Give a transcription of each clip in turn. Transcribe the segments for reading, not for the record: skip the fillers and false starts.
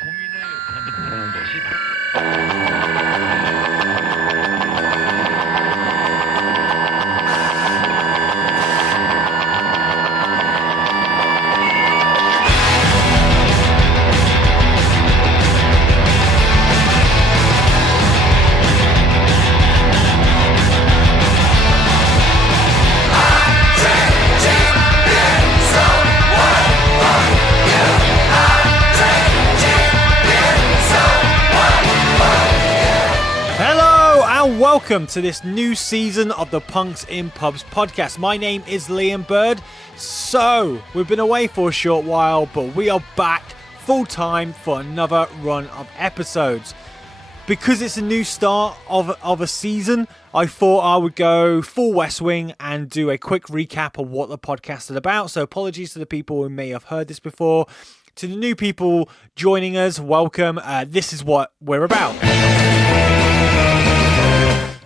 고민을 거듭하는 것이다. Welcome to this new season of the Punks in Pubs podcast. My name is Liam Bird. So, we've been away for a short while, but we are back full time for another run of episodes. Because it's a new start of a season, I thought I would go full West Wing and do a quick recap of what the podcast is about. So, apologies to the people who may have heard this before. To the new people joining us, welcome. This is what we're about.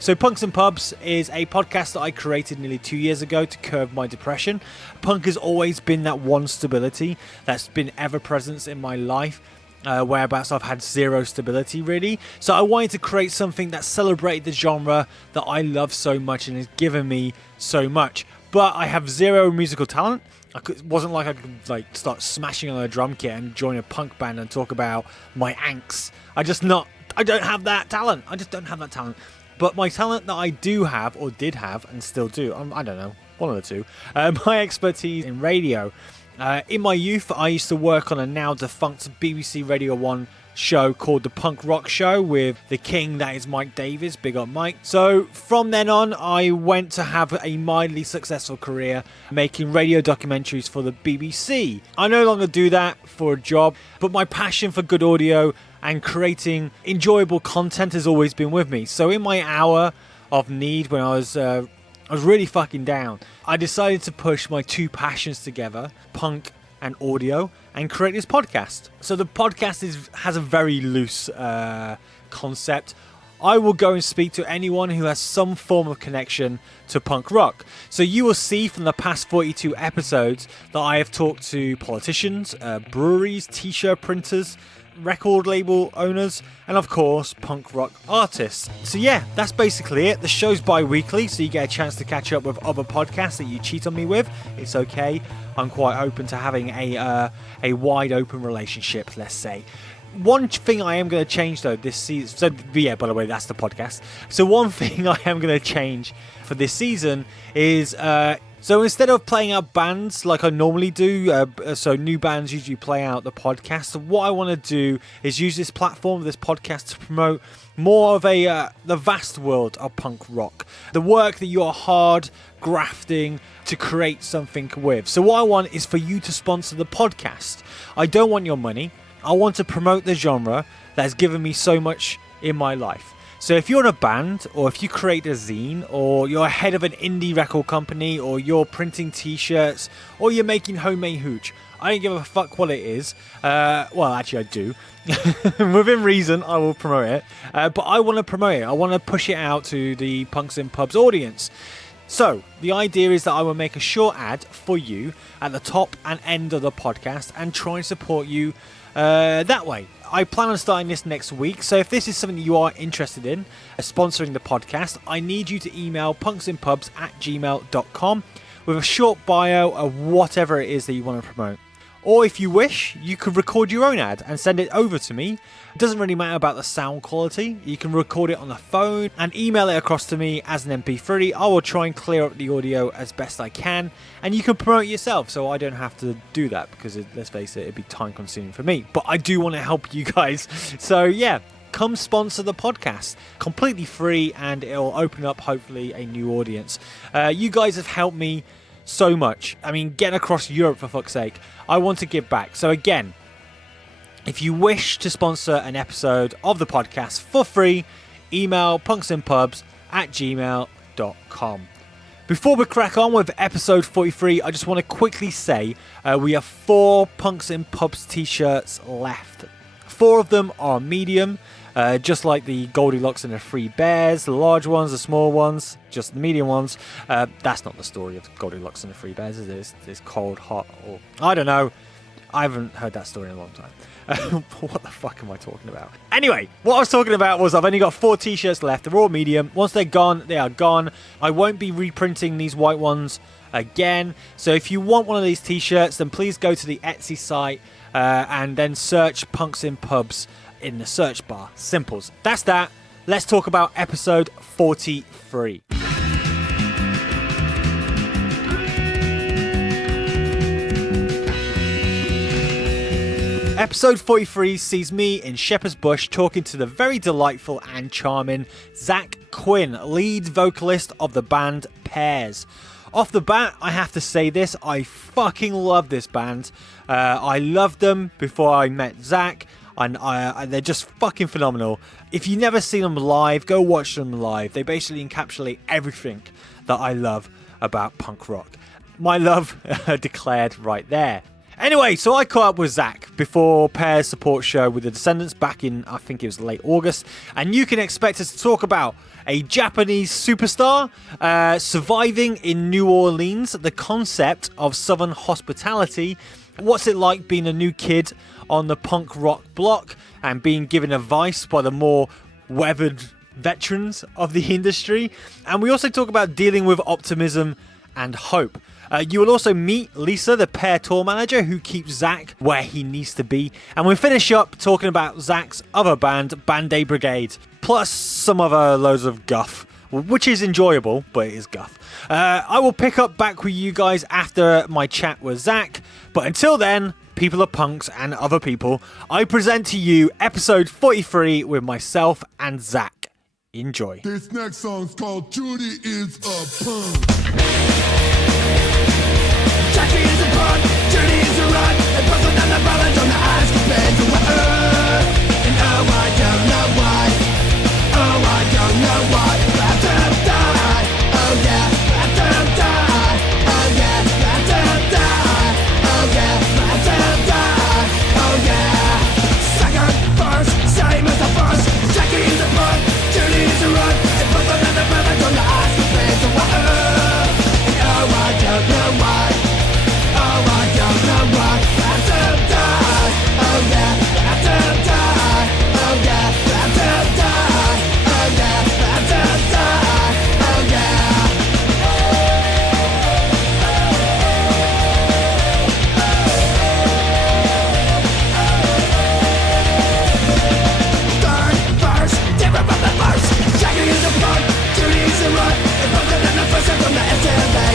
So Punks and Pubs is a podcast that I created nearly 2 years ago to curb my depression. Punk has always been that one stability that's been ever present in my life, whereabouts I've had zero stability really. So I wanted to create something that celebrated the genre that I love so much and has given me so much. But I have zero musical talent. It wasn't like I could start smashing on a drum kit and join a punk band and talk about my angst. I don't have that talent. I just don't have that talent. But my talent that I do have, or did have, and still do, I don't know, one of the two, my expertise in radio. In my youth, I used to work on a now defunct BBC Radio 1 show called The Punk Rock Show with the king that is Mike Davies, big up Mike. So from then on, I went to have a mildly successful career making radio documentaries for the BBC. I no longer do that for a job, but my passion for good audio and creating enjoyable content has always been with me. So in my hour of need, when I was really fucking down, I decided to push my two passions together, punk and audio, and create this podcast. So the podcast has a very loose concept. I will go and speak to anyone who has some form of connection to punk rock. So you will see from the past 42 episodes that I have talked to politicians, breweries, t-shirt printers, record label owners, and of course punk rock artists. So yeah, that's basically it. The show's bi-weekly, so you get a chance to catch up with other podcasts that you cheat on me with. It's okay. I'm quite open to having a wide open relationship, let's say. One thing I am going to change though this season, so yeah, by the way, that's the podcast. So one thing I am going to change for this season is so instead of playing out bands like I normally do, so new bands usually play out the podcast, what I want to do is use this platform, this podcast, to promote more of the vast world of punk rock. The work that you are hard grafting to create something with. So what I want is for you to sponsor the podcast. I don't want your money. I want to promote the genre that has given me so much in my life. So if you're in a band, or if you create a zine, or you're head of an indie record company, or you're printing t-shirts, or you're making homemade hooch, I don't give a fuck what it is. Well, actually I do. Within reason, I will promote it. But I want to promote it. I want to push it out to the Punks in Pubs audience. So, the idea is that I will make a short ad for you at the top and end of the podcast and try and support you that way. I plan on starting this next week, so if this is something you are interested in, sponsoring the podcast, I need you to email punksinpubs@gmail.com with a short bio of whatever it is that you want to promote. Or if you wish, you could record your own ad and send it over to me. It doesn't really matter about the sound quality. You can record it on the phone and email it across to me as an MP3. I will try and clear up the audio as best I can. And you can promote it yourself, so I don't have to do that because, let's face it, it'd be time consuming for me. But I do want to help you guys. So yeah, come sponsor the podcast. Completely free, and it'll open up, hopefully, a new audience. You guys have helped me so much. I mean, getting across Europe, for fuck's sake. I want to give back. So again, if you wish to sponsor an episode of the podcast for free, email punksinpubs@gmail.com. Before we crack on with episode 43, I just want to quickly say we have 4 Punks in Pubs t-shirts left. 4 of them are medium, just like the Goldilocks and the 3 Bears, the large ones, the small ones, just the medium ones. That's not the story of Goldilocks and the 3 Bears, is it? It's cold, hot, or I don't know. I haven't heard that story in a long time. What the fuck am I talking about? Anyway, what I was talking about was I've only got 4 t-shirts left. They're all medium. Once they're gone, they are gone. I won't be reprinting these white ones again. So if you want one of these t-shirts, then please go to the Etsy site and then search Punks in Pubs in the search bar. Simples. That's that. Let's talk about episode 43. Episode 43 sees me in Shepherd's Bush talking to the very delightful and charming Zach Quinn, lead vocalist of the band Pears. Off the bat, I have to say this, I fucking love this band. I loved them before I met Zach, and they're just fucking phenomenal. If you've never seen them live, go watch them live. They basically encapsulate everything that I love about punk rock. My love declared right there. Anyway, so I caught up with Zach before Pears' support show with the Descendants back in, I think it was late August, and you can expect us to talk about a Japanese superstar, surviving in New Orleans, the concept of Southern hospitality, what's it like being a new kid on the punk rock block and being given advice by the more weathered veterans of the industry, and we also talk about dealing with optimism and hope. You will also meet Lisa, the Pear tour manager, who keeps Zach where he needs to be. And we finish up talking about Zach's other band, Bandaid Brigade, plus some other loads of guff, which is enjoyable, but it is guff. I will pick up back with you guys after my chat with Zach. But until then, people are punks and other people, I present to you episode 43 with myself and Zach. Enjoy. This next song's called Judy is a Punk. Jackie is a punk, Judy is a run, and Brooklyn and the Rollins on the ice compared to and oh, I don't know why. Oh, I don't know why. Let them die. Oh, yeah. Let them die. Oh, yeah. Let them die. Oh, yeah. Let them die. Oh, yeah. Second verse, same as the first. Jackie is a punk, Judy is a run, and Brooklyn and the Rollins on the ice compared to and oh, I don't know why. Oh, I don't know why. Let them die. Oh, yeah. Let them die. Oh, yeah. Let them die. Oh, yeah. Let them die. Oh, yeah. Third verse, different from the first. Jackie is a punk, Judy is a run, and Brooklyn and the first from the SLA.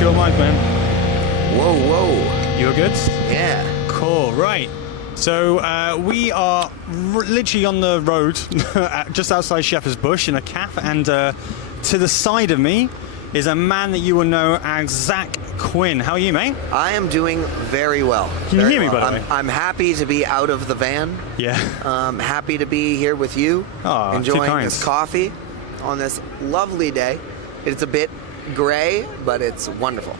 Your mic, man. Whoa. You good? Yeah. Cool. Right. So we are literally on the road, just outside Shepherd's Bush in a caf, and to the side of me is a man that you will know as Zach Quinn. How are you, mate? I am doing very well. Can you hear me, by the way? I'm happy to be out of the van. Yeah. Happy to be here with you, too enjoying kind. this coffee on this lovely day. It's a bit gray, but it's wonderful.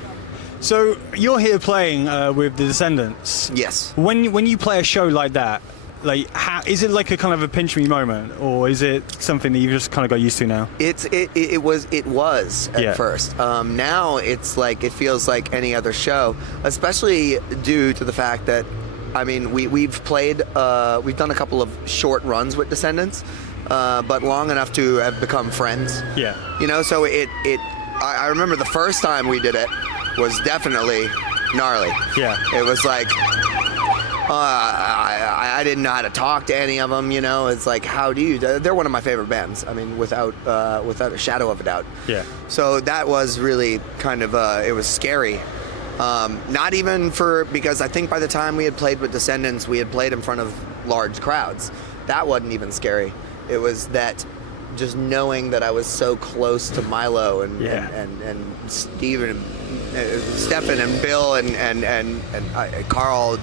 So you're here playing with the Descendants. Yes. When you play a show like that, like, how, is it like a kind of a pinch me moment, or is it something that you've just kind of got used to now? It was at first. Now it's like it feels like any other show, especially due to the fact that, I mean, we've done a couple of short runs with Descendants, but long enough to have become friends. Yeah. You know, so I remember the first time we did it was definitely gnarly. Yeah. It was like, I didn't know how to talk to any of them, you know. It's like, how do you? They're one of my favorite bands. I mean, without a shadow of a doubt. Yeah. So that was really kind of, it was scary. Not even because I think by the time we had played with Descendants, we had played in front of large crowds. That wasn't even scary. It was that just knowing that I was so close to Milo and Steve and Stefan and Bill and Carl.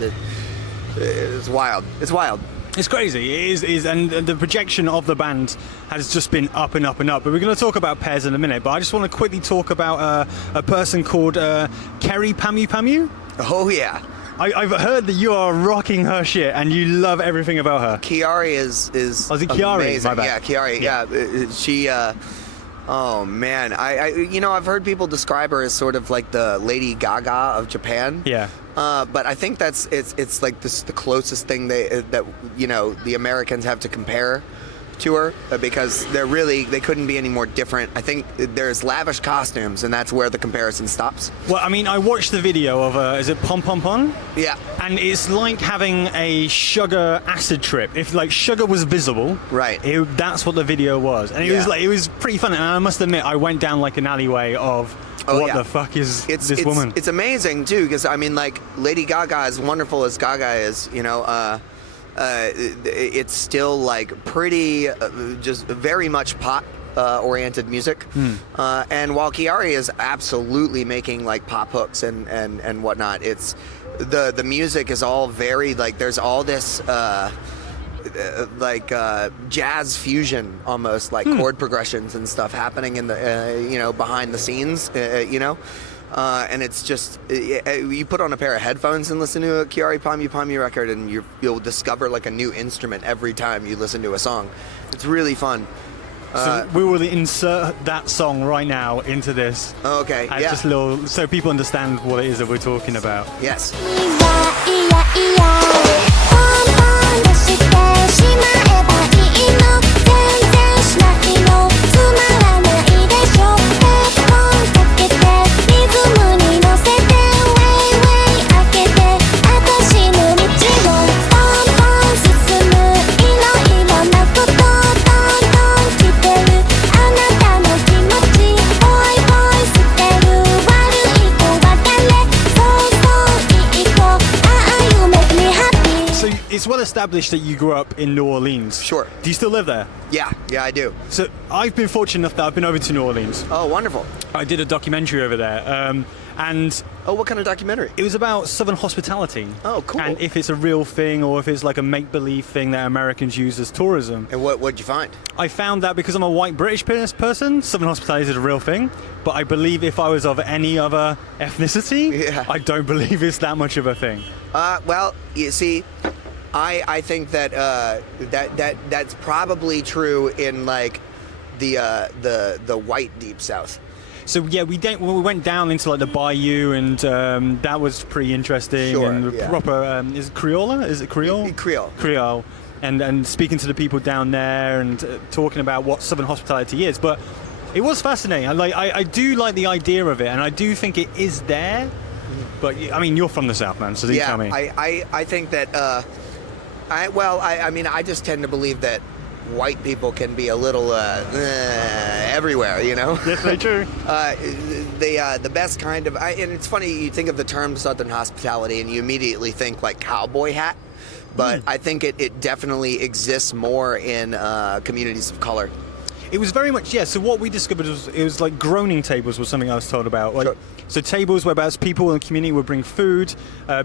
It's wild. It's wild. It's crazy. It is, and the projection of the band has just been up and up and up. But we're going to talk about Pears in a minute. But I just want to quickly talk about a person called Kyary Pamyu. Oh yeah. I've heard that you are rocking her shit and you love everything about her. Kyary is Oh, is it Kyary? amazing. My bad. Yeah, Kyary. Yeah, she. Oh man, I've heard people describe her as sort of like the Lady Gaga of Japan. Yeah. But I think it's like the closest thing that the Americans have to compare to her, because they couldn't be any more different. I think there's lavish costumes, and that's where the comparison stops. Well, I mean, I watched the video of is it Pom Pom Pom? Yeah. And it's like having a sugar acid trip. If like sugar was visible, Right. That's what the video was, and it was pretty fun. And I must admit, I went down like an alleyway of what the fuck is this woman? It's amazing too, because I mean, like Lady Gaga, as wonderful as Gaga is, it's still like pretty, just very much pop oriented music. And while Kyary is absolutely making like pop hooks and whatnot, it's the music is all very like there's all this jazz fusion, almost like chord progressions and stuff happening in the behind the scenes, and it's just you put on a pair of headphones and listen to a Kyary Pamyu record, and you'll discover like a new instrument every time you listen to a song. It's really fun. So we will insert that song right now into this. Okay, as yeah. just a little, so people understand what it is that we're talking about. Yes. So it's well established that you grew up in New Orleans. Sure. Do you still live there? Yeah, I do. So I've been fortunate enough that I've been over to New Orleans. Oh, wonderful. I did a documentary over there, and Oh, what kind of documentary? it was about Southern hospitality. Oh, cool. And if it's a real thing or if it's like a make-believe thing that Americans use as tourism. And what'd you find? I found that because I'm a white British person, Southern hospitality is a real thing. But I believe if I was of any other ethnicity, Yeah. I don't believe it's that much of a thing. Well, you see, I think that that's probably true in like the white deep south. So yeah, we went down into like the bayou, and that was pretty interesting. Sure, and yeah. proper is it Creole? Is it Creole? Creole. And speaking to the people down there and talking about what Southern hospitality is, but it was fascinating. I do like the idea of it, and I do think it is there. But I mean, you're from the South, man, so you tell me. I think that I just tend to believe that white people can be a little everywhere, you know. That's very true. The best kind of, and it's funny, you think of the term Southern hospitality and you immediately think like cowboy hat, but I think it definitely exists more in communities of color. It was very much, yeah. So what we discovered was it was like groaning tables was something I was told about. Like, Sure. So tables whereabouts people in the community would bring food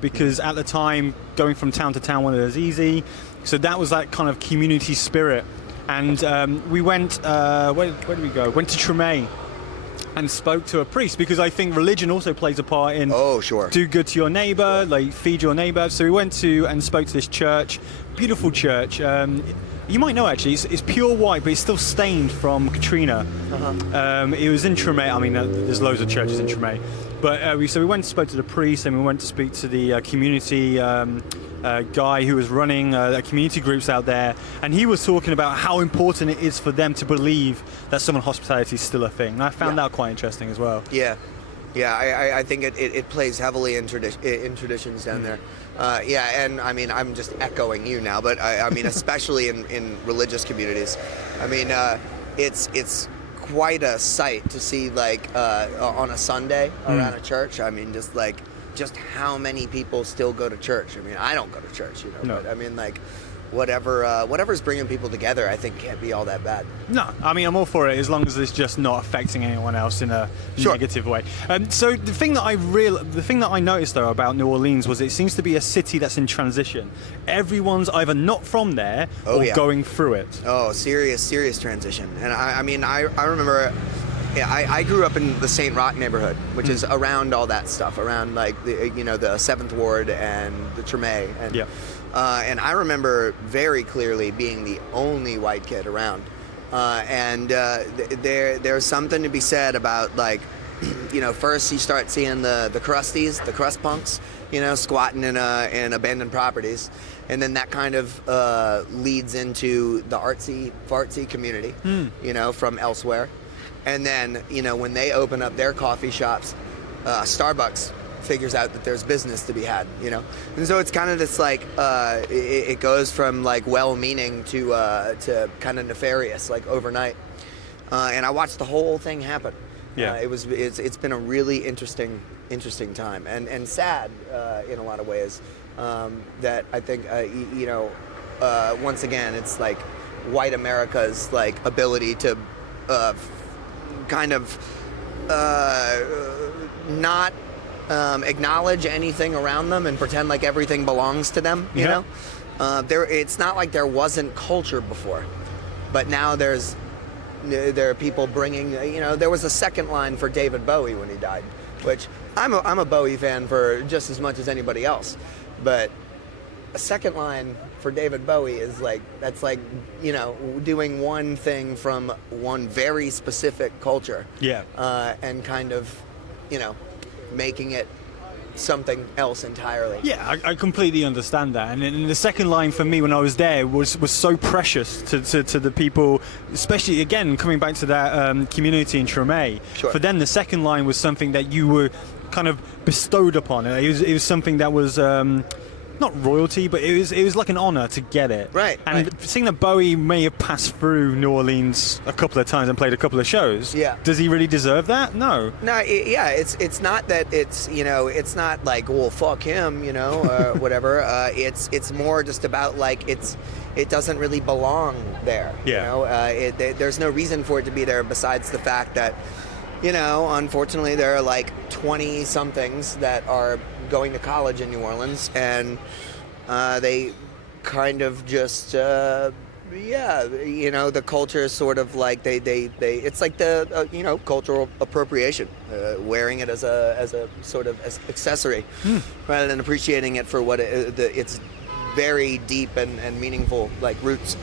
because at the time going from town to town wasn't as easy. So that was that kind of community spirit. And we went, where did we go? Went to Tremay and spoke to a priest, because I think religion also plays a part in Oh, sure. do good to your neighbor, like feed your neighbor. So we went to and spoke to this church, beautiful church. You might know actually, it's pure white, but it's still stained from Katrina. It was in Tremay. I mean, there's loads of churches in Tremay, but we went and spoke to the priest, and we went to speak to the community guy who was running community groups out there, and he was talking about how important it is for them to believe that Southern hospitality is still a thing. And I found that quite interesting as well. Yeah, I think it plays heavily in traditions down there. And I mean, I'm just echoing you now, but I mean, especially in religious communities. I mean, it's quite a sight to see, like, on a Sunday around a church. I mean, just how many people still go to church. I mean, I don't go to church, you know, No. but I mean, like, whatever's bringing people together, I think can't be all that bad. No, I mean, I'm all for it as long as it's just not affecting anyone else in a Sure. negative way. So the thing that I noticed though about New Orleans was it seems to be a city that's in transition. Everyone's either not from there or going through it. Oh, serious transition. And I mean, I remember. Yeah, I grew up in the St. Roch neighborhood, which is around all that stuff, around like the 7th Ward and the Treme, and and I remember very clearly being the only white kid around, there's something to be said about like, first you start seeing the crusties, the crust punks, squatting in abandoned properties, and then that kind of leads into the artsy fartsy community, from elsewhere. And then, when they open up their coffee shops, Starbucks figures out that there's business to be had, And so it's kind of this like, it goes from like well-meaning to kind of nefarious, like overnight. And I watched the whole thing happen. Yeah. It's been a really interesting time and sad in a lot of ways. That I think, once again, it's like white America's like ability to kind of not acknowledge anything around them and pretend like everything belongs to them. You know, it's not like there wasn't culture before, but now there are people bringing. There was a second line for David Bowie when he died, which I'm a Bowie fan for just as much as anybody else, but a second line for David Bowie is like, that's like, doing one thing from one very specific culture. Yeah. And kind of, making it something else entirely. Yeah, I completely understand that. And the second line for me when I was there was so precious to the people, especially, again, coming back to that community in Treme. Sure. For them, the second line was something that you were kind of bestowed upon. It was something that was... not royalty, but it was like an honor to get it. Right. And seeing that Bowie may have passed through New Orleans a couple of times and played a couple of shows. Yeah. Does he really deserve that? No. No. It's not that it's it's not like, well, fuck him, or whatever. It's more just about like it doesn't really belong there. Yeah. There's no reason for it to be there besides the fact that unfortunately there are like 20 somethings that are going to college in New Orleans, and they kind of just the culture is sort of like they it's like the cultural appropriation, wearing it as a sort of accessory rather than appreciating it for what its very deep and meaningful like roots.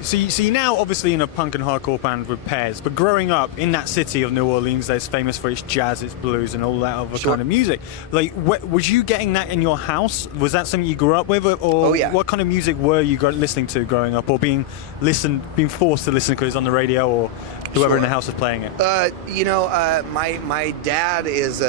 So you're now obviously in a punk and hardcore band with Pears, but growing up in that city of New Orleans that's famous for its jazz, its blues, and all that other kind of music, like, was you getting that in your house? Was that something you grew up with, or what kind of music were you listening to growing up, or being forced to listen because it's on the radio, or whoever in the house was playing it? My dad is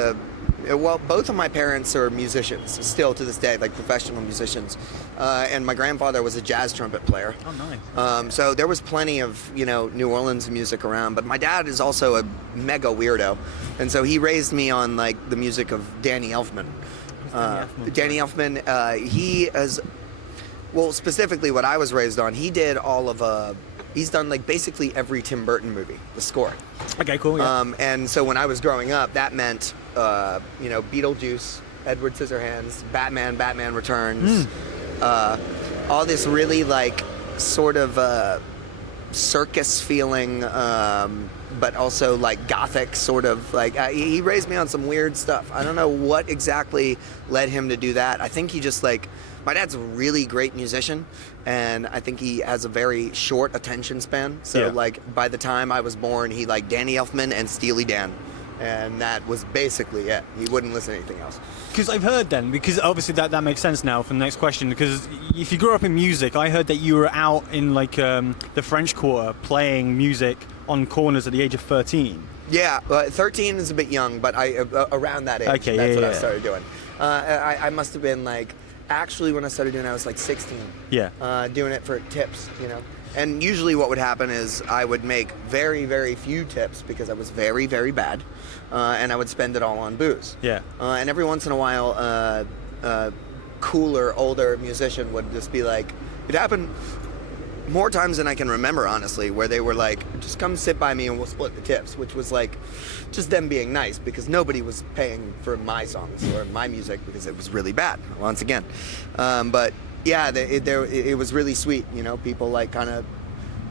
both of my parents are musicians still to this day, like professional musicians, and my grandfather was a jazz trumpet player. Oh, nice. So there was plenty of New Orleans music around, but my dad is also a mega weirdo, and so he raised me on like the music of Danny Elfman. Danny Elfman, he is, well, specifically what I was raised on. He did all of he's done like basically every Tim Burton movie, the score. Okay, cool. Yeah. And so when I was growing up, that meant Beetlejuice, Edward Scissorhands, Batman Returns, all this really like sort of circus feeling, but also like gothic sort of like. He raised me on some weird stuff. I don't know what exactly led him to do that. I think he just like. My dad's a really great musician, and I think he has a very short attention span. So, like, by the time I was born, he liked Danny Elfman and Steely Dan, and that was basically it. He wouldn't listen to anything else. Because I've heard then, because obviously that makes sense now for the next question, because if you grew up in music, I heard that you were out in, like, the French Quarter playing music on corners at the age of 13. Yeah, 13 is a bit young, but around that age, that's what I started doing. I must have been, like... Actually, when I started doing it, I was like 16. Yeah. Doing it for tips, And usually what would happen is I would make very, very few tips because I was very, very bad. And I would spend it all on booze. Yeah. And every once in a while, cooler, older musician would just be like, it happened more times than I can remember, honestly, where they were like, just come sit by me and we'll split the tips, which was like just them being nice, because nobody was paying for my songs or my music because it was really bad, once again. But yeah, it was really sweet, you know. People like kind of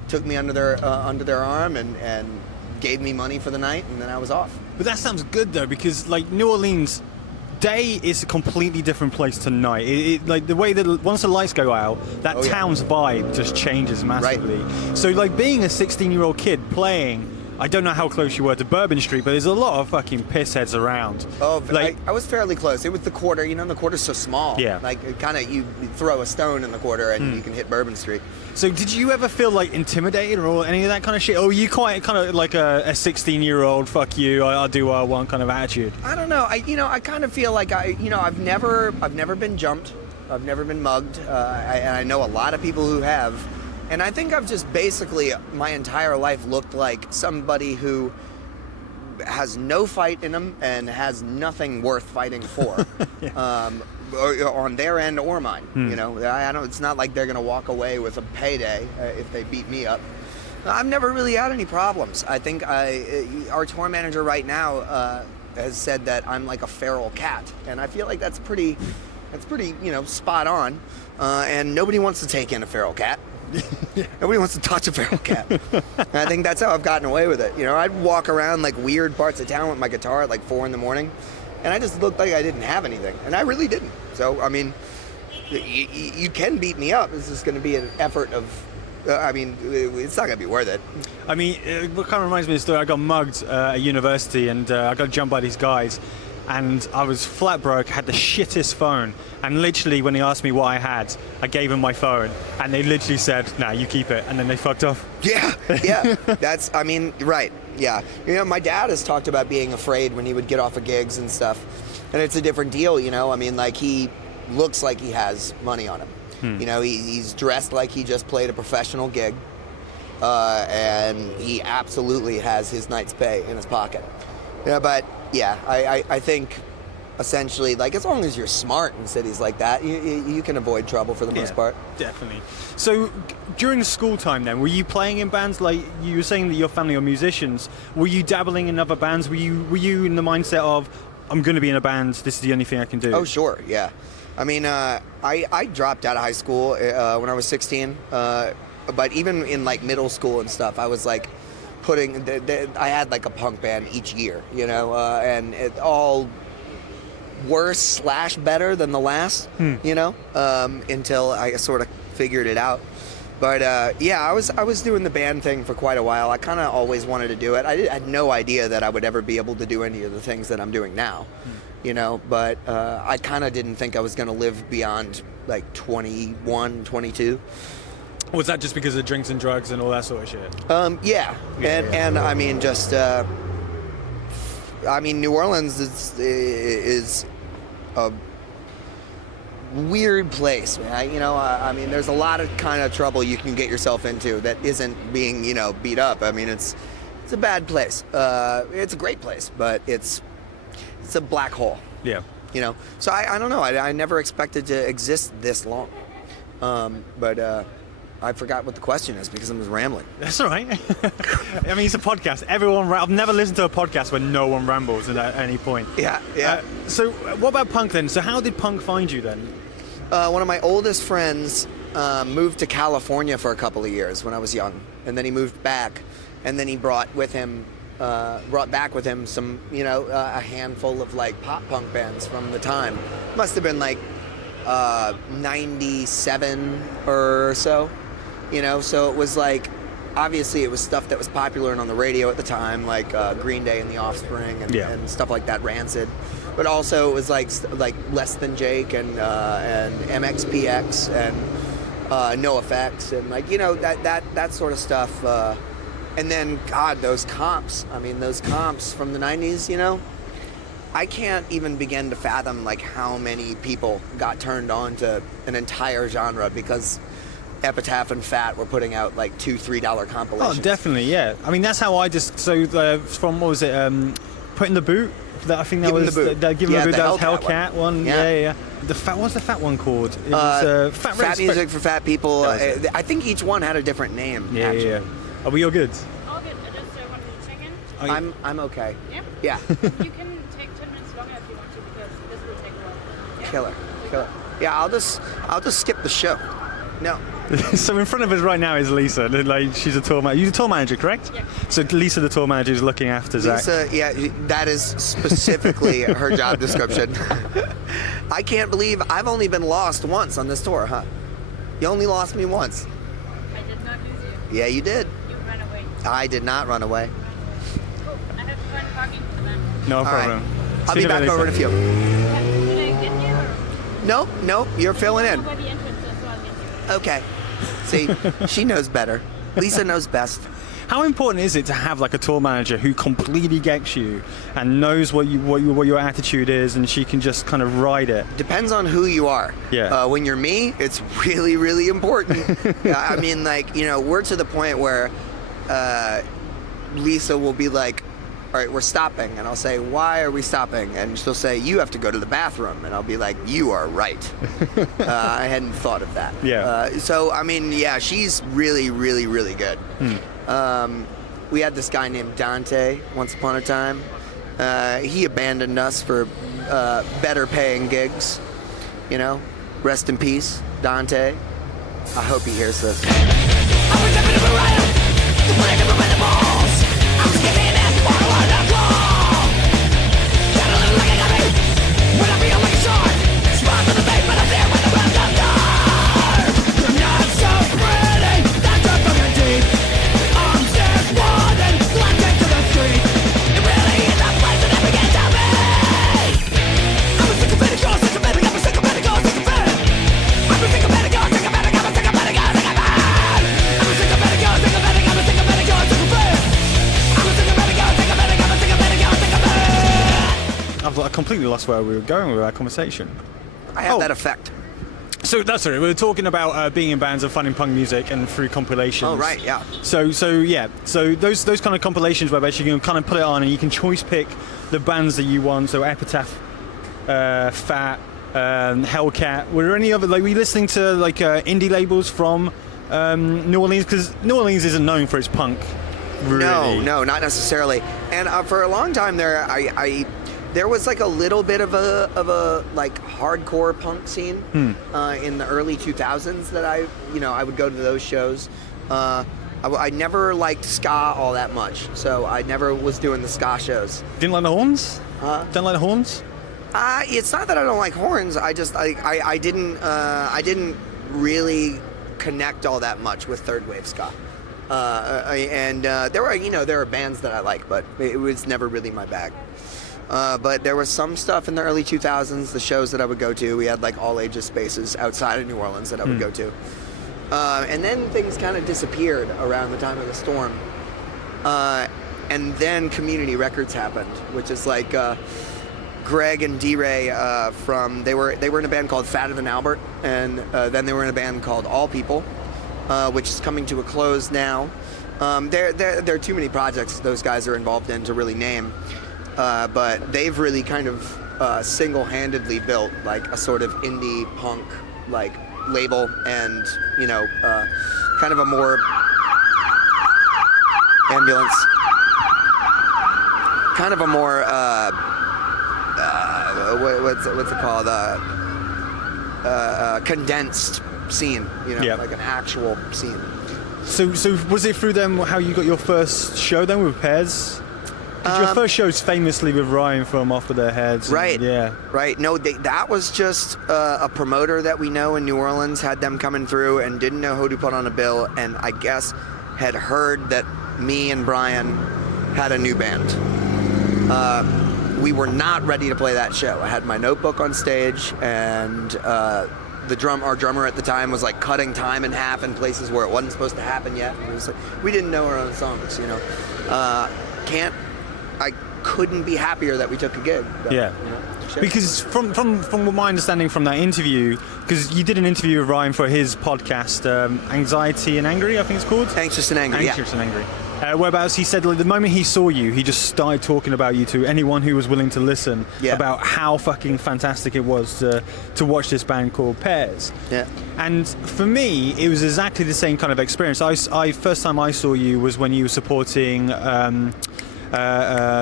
took me under their arm and gave me money for the night, and then I was off. But that sounds good though, because like New Orleans, day is a completely different place to night. Like the way that once the lights go out, that town's vibe just changes massively. Right. So like being a 16-year-old kid playing, I don't know how close you were to Bourbon Street, but there's a lot of fucking pissheads around. Oh, like, I was fairly close. It was the quarter, you know, the quarter's so small. Yeah. Like, it kind of, you throw a stone in the quarter and you can hit Bourbon Street. So did you ever feel like intimidated or any of that kind of shit? Or were you quite kind of like a 16-year-old, fuck you, I'll do what I want kind of attitude? I don't know. I kind of feel like I've never been jumped. I've never been mugged. And I know a lot of people who have. And I think I've just basically, my entire life looked like somebody who has no fight in them and has nothing worth fighting for. Yeah. Or on their end or mine. You know, I don't. It's not like they're gonna walk away with a payday if they beat me up. I've never really had any problems. I think our tour manager right now has said that I'm like a feral cat, and I feel like that's pretty, spot on. And nobody wants to take in a feral cat. Nobody wants to touch a feral cat. And I think that's how I've gotten away with it. You know, I'd walk around like weird parts of town with my guitar at like 4 a.m. and I just looked like I didn't have anything, and I really didn't. So I mean, you can beat me up. It's just going to be an effort of. It's not going to be worth it. I mean, it kind of reminds me of the story. I got mugged at university, and I got jumped by these guys. And I was flat broke, had the shittest phone, and literally when he asked me what I had, I gave him my phone, and they literally said, "Nah, you keep it," and then they fucked off. Yeah, right, yeah. You know, my dad has talked about being afraid when he would get off of gigs and stuff, and it's a different deal, you know. I mean, like, he looks like he has money on him. You know, he's dressed like he just played a professional gig, and he absolutely has his night's pay in his pocket. Yeah, but yeah, I think essentially, like, as long as you're smart in cities like that, you can avoid trouble for the most part. Definitely. So during school time then, were you playing in bands? Like you were saying that your family are musicians. Were you dabbling in other bands? Were you in the mindset of, I'm going to be in a band, this is the only thing I can do? Oh, sure, yeah. I mean, I dropped out of high school when I was 16, but even in like middle school and stuff, I was like, I had like a punk band each year, you know, and it all worse / better than the last, you know, until I sort of figured it out. But yeah, I was doing the band thing for quite a while. I kind of always wanted to do it. I had no idea that I would ever be able to do any of the things that I'm doing now, you know, but I kind of didn't think I was going to live beyond like 21, 22. Was that just because of drinks and drugs and all that sort of shit? Yeah. And I mean, just, New Orleans is a weird place, man. You know, I mean, there's a lot of kind of trouble you can get yourself into that isn't being, you know, beat up. I mean, it's a bad place. It's a great place, but it's a black hole. Yeah. You know, so I don't know. I never expected to exist this long. But I forgot what the question is because I was rambling. That's all right. I mean, it's a podcast. I've never listened to a podcast where no one rambles at any point. Yeah. So what about punk then? So how did punk find you then? One of my oldest friends moved to California for a couple of years when I was young, and then he moved back, and then he brought back with him some, you know, a handful of like pop punk bands from the time. Must have been like 97 or so. You know, so it was like, obviously it was stuff that was popular and on the radio at the time, like Green Day and The Offspring and stuff like that, Rancid. But also it was like Less Than Jake and MXPX and NoFX and like, you know, that sort of stuff. And then, God, those comps. I mean, those comps from the 90s, you know, I can't even begin to fathom like how many people got turned on to an entire genre because Epitaph and Fat were putting out like $2-3 compilations. Oh, definitely, yeah. I mean, that's how I just from what was it, Put in the Boot I think that Give him was the boot. Give him Yeah, a boot. the That was Hellcat Hellcat one. Yeah. Yeah. What's the fat one called? It was Fat music for fat people. That was it. I think each one had a different name. Yeah, actually. yeah. Are we all good? All good. I just wanted to check in. I'm okay. Yeah. Yeah. You can take 10 minutes longer if you want to because this will take a while. Yeah? Killer. Yeah, I'll just skip the show. No. So in front of us right now is Lisa. Like she's a tour manager. You're the tour manager, correct? Yeah. So Lisa, the tour manager, is looking after Zach. Lisa, yeah, that is specifically her job description. I can't believe I've only been lost once on this tour, huh? You only lost me once. I did not lose you. Yeah, you did. You ran away. I did not run away. Cool. I have to find parking for them. No All problem. right. I'll See be you back later, over in a Lisa. few. Did I get you? Or Nope, you're filling in. where the entrance is, so I'll get you. Okay. See, she knows better. Lisa knows best. How important is it to have like a tour manager who completely gets you and knows what your attitude is, and she can just kind of ride it? Depends on who you are. Yeah. When you're me, it's really, really important. I mean, like, we're to the point where Lisa will be like, all right, we're stopping. And I'll say, why are we stopping? And she'll say, you have to go to the bathroom. And I'll be like, you are right. I hadn't thought of that. Yeah. So, I mean, yeah, she's really, really, really good. We had this guy named Dante once upon a time. He abandoned us for better paying gigs. Rest in peace, Dante. I hope he hears this. I completely lost where we were going with our conversation. I have that effect. So that's right. We were talking about being in bands and finding punk music and through compilations. Oh, right, yeah. So those kind of compilations where basically you can kind of put it on and you can choice pick the bands that you want. So Epitaph, Fat, Hellcat. Were there any other? Like, were you listening to like indie labels from New Orleans? Because New Orleans isn't known for its punk. Really. No, not necessarily. And for a long time there, there was like a little bit of a like hardcore punk scene in the early 2000s that I would go to those shows. I never liked ska all that much, so I never was doing the ska shows. Didn't like the horns? Don't like the horns? It's not that I don't like horns. I just I didn't really connect all that much with third wave ska. There are bands that I like, but it was never really my bag. But there was some stuff in the early 2000s, the shows that I would go to. We had like all ages spaces outside of New Orleans that I would go to. And then things kind of disappeared around the time of the storm. And then Community Records happened, which is like Greg and D-Ray they were in a band called Fatter Than Albert, and then they were in a band called All People, which is coming to a close now. There are too many projects those guys are involved in to really name. But they've really kind of single-handedly built like a sort of indie punk like label, and kind of a more ambulance, kind of a more what's it called? Condensed scene, Yep. like an actual scene. So was it through them how you got your first show then with Pears? Your first show's famously with Ryan from Off With Their Heads. Right. Yeah. Right. No, that was just a promoter that we know in New Orleans had them coming through and didn't know who to put on a bill, and I guess had heard that me and Brian had a new band. We were not ready to play that show. I had my notebook on stage, and our drummer at the time was like cutting time in half in places where it wasn't supposed to happen yet. It was like, we didn't know our own songs, I couldn't be happier that we took a gig. Yeah. Because from what my understanding from that interview, because you did an interview with Ryan for his podcast, Anxiety and Angry, I think it's called. Anxious and Angry. Anxious and Angry. whereabouts he said like, the moment he saw you, he just started talking about you to anyone who was willing to listen about how fucking fantastic it was to watch this band called Pears. Yeah. And for me, it was exactly the same kind of experience. I first time I saw you was when you were supporting not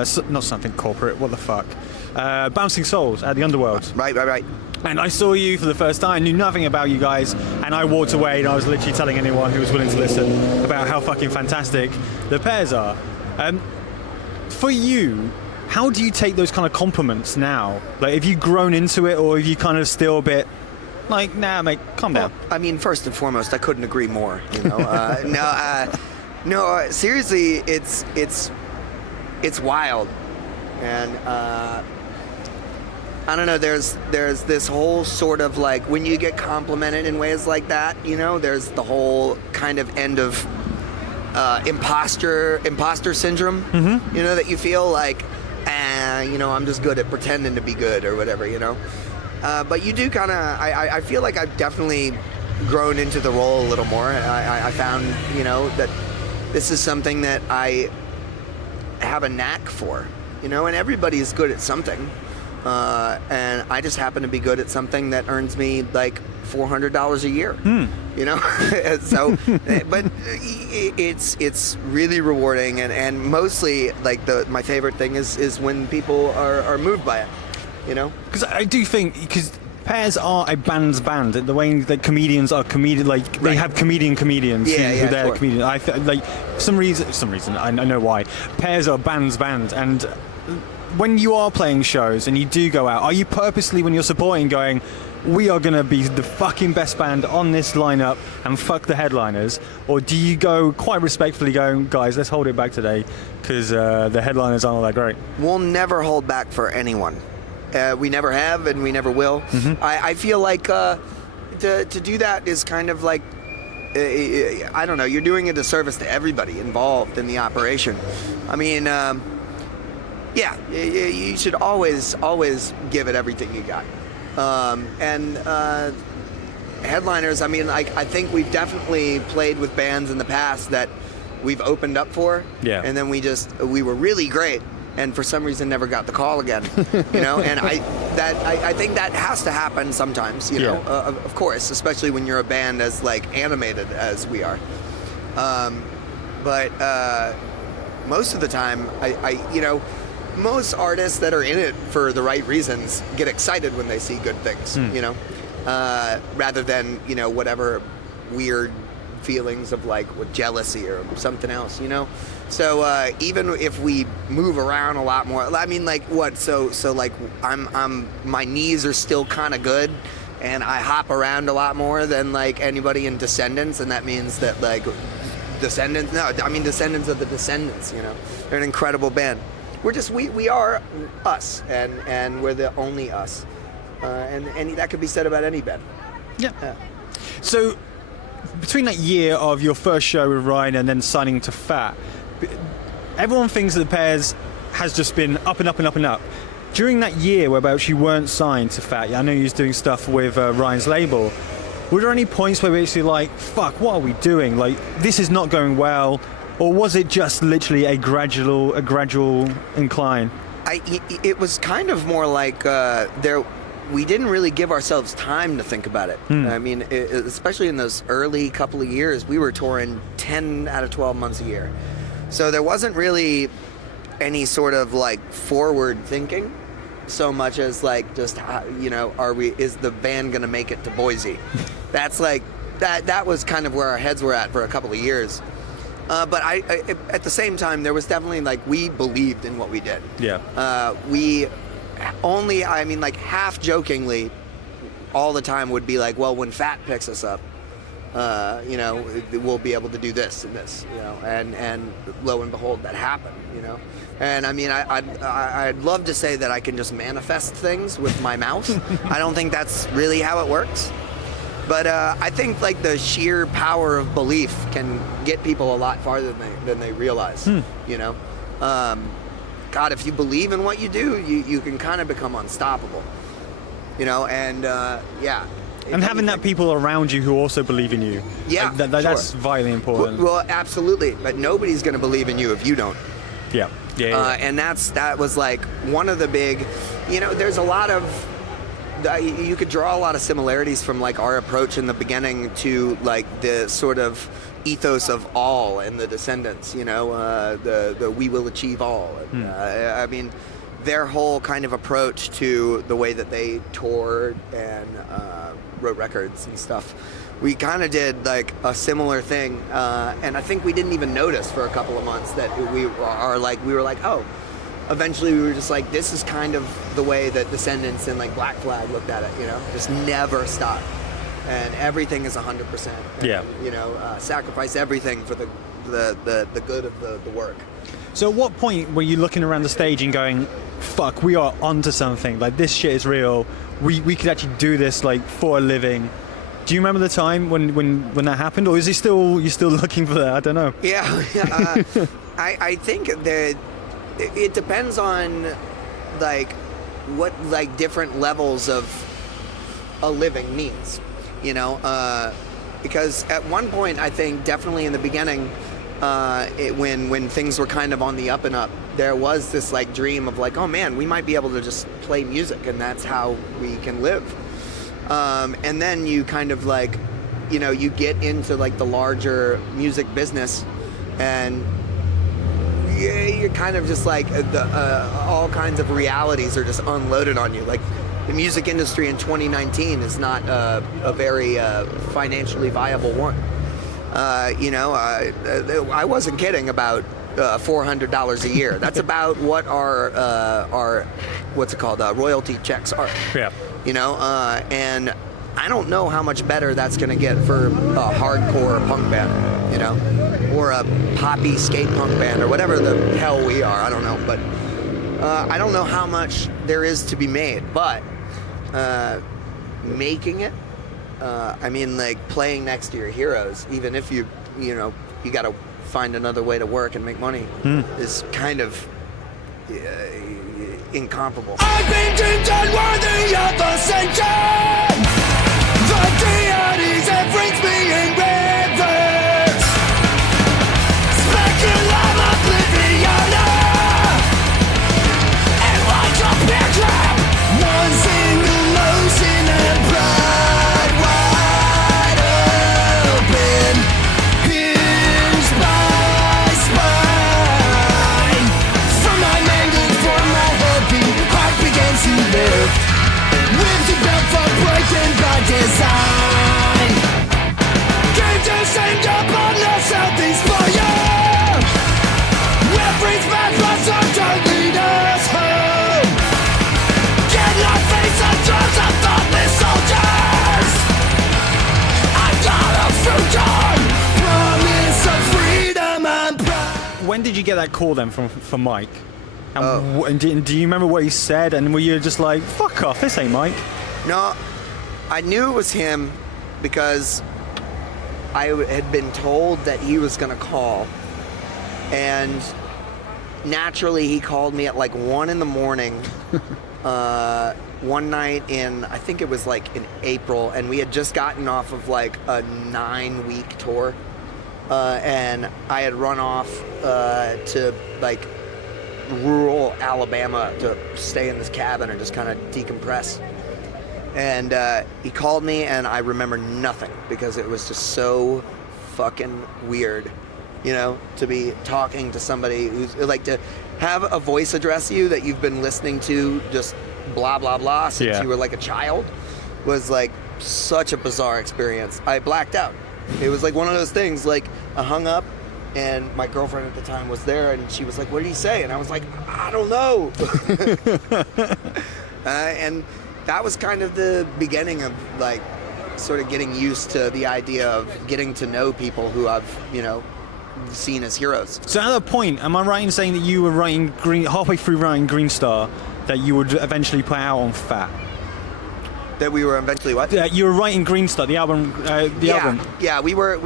something corporate. What the fuck? Bouncing Souls at the Underworld. Right. And I saw you for the first time, knew nothing about you guys, and I walked away and I was literally telling anyone who was willing to listen about how fucking fantastic the Pears are. For you, how do you take those kind of compliments now? Like, have you grown into it, or have you kind of still a bit like, nah, mate, calm down? Well, I mean, first and foremost, I couldn't agree more. You know, no, seriously, it's wild, and I don't know. There's this whole sort of like when you get complimented in ways like that, you know, there's the whole kind of end of imposter syndrome. Mm-hmm. You know, that you feel like, you know, I'm just good at pretending to be good or whatever, you know. But you do kind of. I feel like I've definitely grown into the role a little more. I found, you know, that this is something that I have a knack for, you know, and everybody is good at something. And I just happen to be good at something that earns me like $400 a year, you know? So, but it's really rewarding, and mostly like my favorite thing is when people are moved by it, you know? Because I do think, because Pears are a band's band, the way that comedians are like they have comedians who they're comedians. I feel like some reason I know why. Pears are a band's band, and when you are playing shows and you do go out, are you purposely, when you're supporting, going, we are going to be the fucking best band on this lineup and fuck the headliners? Or do you go quite respectfully going, guys, let's hold it back today because the headliners aren't all that great? We'll never hold back for anyone. We never have, and we never will. Mm-hmm. I feel like to do that is kind of like, I don't know, you're doing a disservice to everybody involved in the operation. I mean, yeah, you should always give it everything you got. And headliners, I mean, I think we've definitely played with bands in the past that we've opened up for. Yeah. And then we were really great, and for some reason never got the call again. You know, and I think that has to happen sometimes, you know, of course, especially when you're a band as like animated as we are. But most of the time, I you know, most artists that are in it for the right reasons get excited when they see good things, you know, rather than, you know, whatever weird feelings of like with jealousy or something else, you know. So even if we move around a lot more, I mean, like what? So like I'm my knees are still kind of good, and I hop around a lot more than like anybody in Descendants, and that means that like Descendants of the Descendants, you know, they're an incredible band. We're just we are us, and we're the only us, and that could be said about any band. Yeah. So between that year of your first show with Ryan and then signing to Fat, everyone thinks that the Pears has just been up and up and up and up. During that year whereabouts you weren't signed to Fat, I know you was doing stuff with Ryan's label. Were there any points where we actually like, fuck, what are we doing? Like, this is not going well. Or was it just literally a gradual incline? It was kind of more like we didn't really give ourselves time to think about it. I mean, especially in those early couple of years, we were touring 10 out of 12 months a year. So there wasn't really any sort of like forward thinking so much as like just, you know, is the band going to make it to Boise? That's like, that was kind of where our heads were at for a couple of years. But I, at the same time, there was definitely like we believed in what we did. Yeah. We only, I mean, like half jokingly, all the time would be like, well, when Fat picks us up, you know, we'll be able to do this and this, you know, and lo and behold, that happened, you know. And I mean, I'd love to say that I can just manifest things with my mouth. I don't think that's really how it works. But I think like the sheer power of belief can get people a lot farther than they realize. You know, God, if you believe in what you do, you can kind of become unstoppable. You know, and yeah. And having that people around you who also believe in you. Yeah, that's vitally important. Well, absolutely. But nobody's going to believe in you if you don't. Yeah. And that was like one of the big, there's a lot of, you could draw a lot of similarities from like our approach in the beginning to like the sort of ethos of all and the Descendants, the we will achieve all. And, I mean, their whole kind of approach to the way that they toured and wrote records and stuff. We kind of did like a similar thing, and I think we didn't even notice for a couple of months that we were like, oh. Eventually, we were just like, this is kind of the way that Descendants and like Black Flag looked at it. Just never stop, and everything is 100%. And, sacrifice everything for the good of the work. So, at what point were you looking around the stage and going, "Fuck, we are onto something. Like this shit is real. We could actually do this like for a living." Do you remember the time when that happened, or is it still you're still looking for that? I don't know. Yeah, I think that it depends on like what like different levels of a living means, because at one point I think definitely in the beginning, when things were kind of on the up and up, there was this like dream of like, oh man, we might be able to just play music and that's how we can live. And then you kind of like, you get into like the larger music business, and you're kind of just like all kinds of realities are just unloaded on you. Like the music industry in 2019 is not a very financially viable one. I wasn't kidding about $400 a year. That's about what our what's it called, royalty checks are. Yeah. And I don't know how much better that's going to get for a hardcore punk band, or a poppy skate punk band, or whatever the hell we are. I don't know, but I don't know how much there is to be made. But making it, I mean, like playing next to your heroes, even if you got to find another way to work and make money, is kind of incomparable. I've been deemed unworthy of ascension. The deities have rinsed me in rivers. Speculum obliviona. And like a bear trap, one single ocean and pride wide open. Hinged by spine. From my mangled form, my heart begins to lift. Ribs are built for breaking by design. Came to send up on the southeast fire. Every smash was so to lead us home. Get not face the drums of thoughtless soldiers. I've got a future, promise of freedom and pride. When did you get that call then from Mike? And do you remember what he said? And were you just like, fuck off, this ain't Mike? No, I knew it was him because I had been told that he was going to call. And naturally, he called me at like 1 in the morning one night in, I think it was like in April. And we had just gotten off of like a 9-week tour. And I had run off to like rural Alabama to stay in this cabin and just kind of decompress. And he called me, and I remember nothing because it was just so fucking weird, to be talking to somebody who's like, to have a voice address you that you've been listening to just blah blah blah since you were like a child was like such a bizarre experience. I blacked out. It was like one of those things, like I hung up. And my girlfriend at the time was there, and she was like, what did he say? And I was like, I don't know. And that was kind of the beginning of, like, sort of getting used to the idea of getting to know people who I've, seen as heroes. So at that point, am I right in saying that you were writing halfway through writing Green Star, that you would eventually put out on Fat? That we were eventually what? You were writing Green Star, the album. Album. Yeah, we were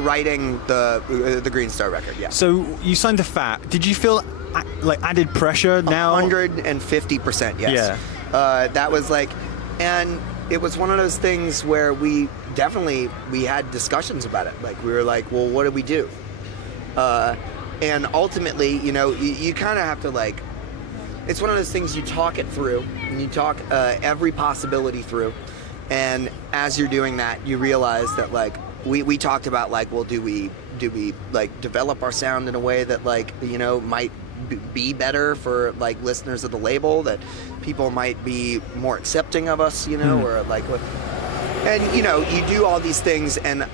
writing the Green Star record. Yeah. So you signed to Fat. Did you feel like added pressure now? 150%. Yes. Yeah. That was like, and it was one of those things where we had discussions about it. Like, we were like, well, what do we do? And ultimately, you kind of have to, like, it's one of those things you talk it through, and you talk every possibility through. And as you're doing that, you realize that, like, we talked about, like, well, do we like develop our sound in a way that, like, might be better for, like, listeners of the label, that people might be more accepting of us, or like what. And you do all these things, and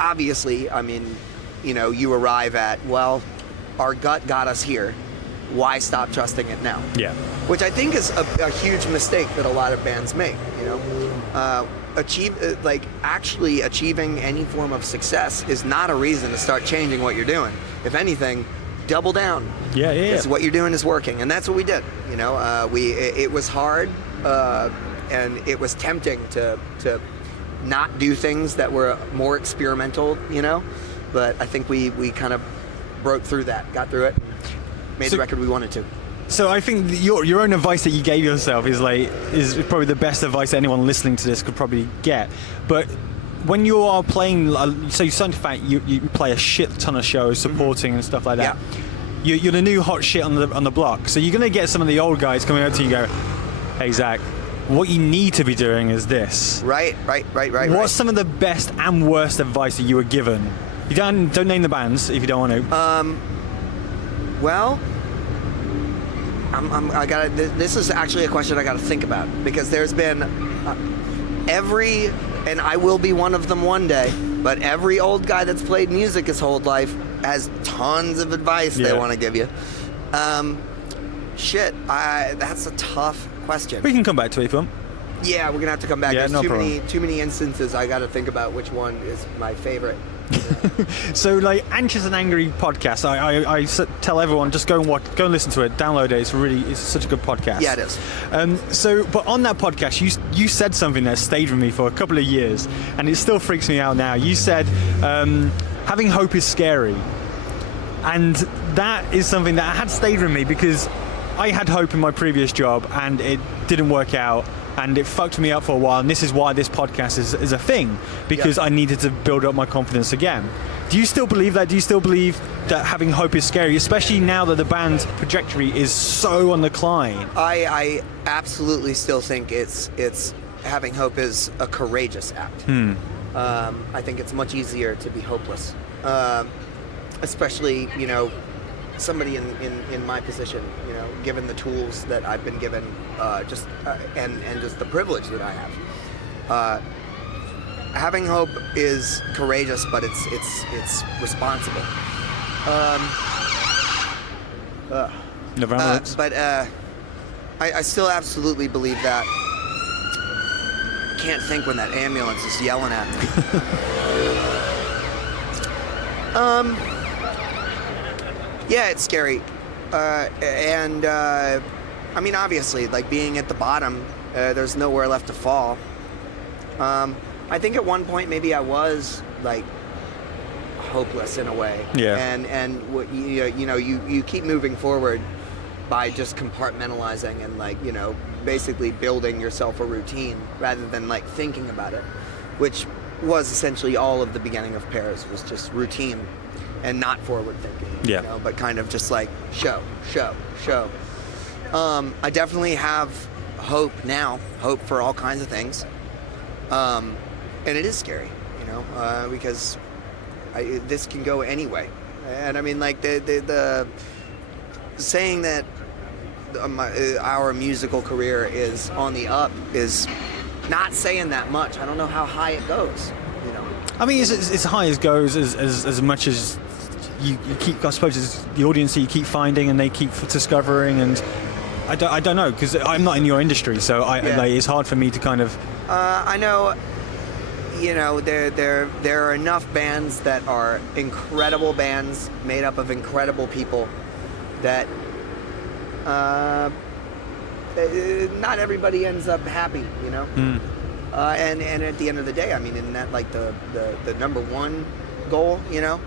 obviously, I mean, you arrive at, well, our gut got us here. Why stop trusting it now? Yeah. Which I think is a huge mistake that a lot of bands make. Actually achieving any form of success is not a reason to start changing what you're doing. If anything, double down. Yeah. Because what you're doing is working, and that's what we did. It was hard, and it was tempting to not do things that were more experimental. But I think we kind of broke through that, got through it, made the record we wanted to. So I think your own advice that you gave yourself is probably the best advice anyone listening to this could probably get. But when you are playing, so you sound fact you play a shit ton of shows, supporting and stuff like that. Yeah. You're the new hot shit on the block. So you're gonna get some of the old guys coming up to you and go, "Hey Zach, what you need to be doing is this." Right. What's some of the best and worst advice that you were given? You don't name the bands if you don't want to. Well, this is actually a question I gotta think about, because there's been and I will be one of them one day, but every old guy that's played music his whole life has tons of advice they want to give you. That's a tough question. We can come back to it if you want. Yeah, we're gonna have to come back. Yeah, There's too many instances. I gotta think about which one is my favorite. So, like, Anxious and Angry podcast, I tell everyone, just go and listen to it, download it. It's such a good podcast. Yeah, it is. But on that podcast, you said something that stayed with me for a couple of years, and it still freaks me out now. You said having hope is scary, and that is something that had stayed with me, because I had hope in my previous job and it didn't work out. And it fucked me up for a while, and this is why this podcast is a thing, because I needed to build up my confidence again. Do you still believe that? Do you still believe that having hope is scary, especially now that the band's trajectory is so on the climb? I absolutely still think it's having hope is a courageous act. I think it's much easier to be hopeless, especially somebody in my position, given the tools that I've been given, and just the privilege that I have. Having hope is courageous, but it's responsible. But I still absolutely believe that. I can't think when that ambulance is yelling at me. Yeah, it's scary. I mean, obviously, like, being at the bottom, there's nowhere left to fall. I think at one point maybe I was, like, hopeless in a way. Yeah. And you keep moving forward by just compartmentalizing and, like, basically building yourself a routine rather than, like, thinking about it, which was essentially all of the beginning of Pears, was just routine and not forward thinking, but kind of just like show. I definitely have hope now, hope for all kinds of things, and it is scary, because this can go anyway. And I mean, like, the saying that our musical career is on the up is not saying that much. I don't know how high it goes. I mean, it's as high as goes as much as you keep, I suppose, it's the audience that you keep finding and they keep discovering. And I don't know, because I'm not in your industry, so it's hard for me to kind of. I know. There are enough bands that are incredible bands made up of incredible people that not everybody ends up happy, And at the end of the day, I mean, isn't that like the number one goal, I